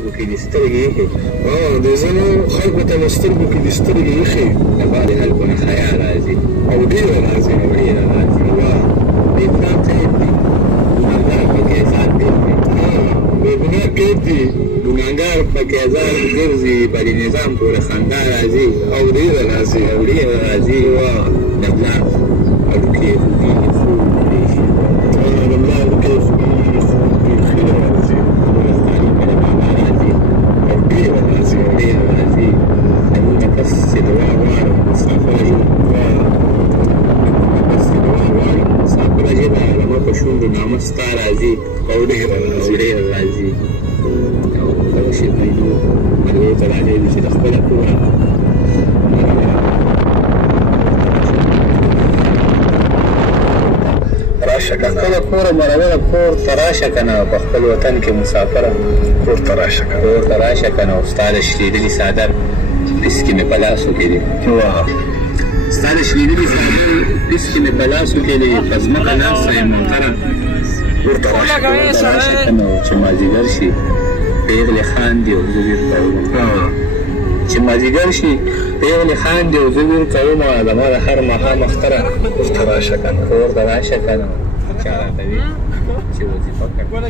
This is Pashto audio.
سترګو کې دې سترګې ایښې. د ځینو خلکو ته په سترګو کې دې سترګې ایښې. د بعضې خلکو نه حیا راځي او ډېره راځي. او ډېره راځي. د اسلام صاحب دي ګناهګار پکې ځان ګرځي. بې ګناه قید دي. ګناهګار پکې ځان ګرځي، بلې نظام پورې خندا راځي او ډېره راځي. او ډېره راځي. د پلار هډوکي خوږېږي، خوب پرېښي. د پلار هډوکي خوږېږي، خوب پرېښي راځي. ورځتاني په د بابا راځي او ډېره راځي. او ډېره راځي. زموږ نه پس چې دعا غواړم مسافره ژبه پس چې دعا غواړم مسافره ژبه زما په شونډو نامه ستا راځي او ډېره راځي. او ډېره راځي. او دغه شي میندو مرغیو ته راغلي چې د خپله کوره راشه که خپله کوره مرغه کور ته راشه که نه، په خپل وطن کې مسافره کور ته راشه که کور ته راشه که نه. او ستا د شلېدلي څادر پسکې مې په لاسو کې دي. ستا د شلېدلي څادر پسکې مې په لاسو کې دي. په ځمکه ناسته یم موټره کور ته راشه که راشه که نه. چې مازدیګر شي پیغلې خاندي او زه ویر کوم. چې مازدیګر شي پیغلې خاندي او زه ویر کوم. زما د هر ماښام اختره کور ته راشه که نه. کور ته راشه که نه. چا راته وي چې وظیفه کړه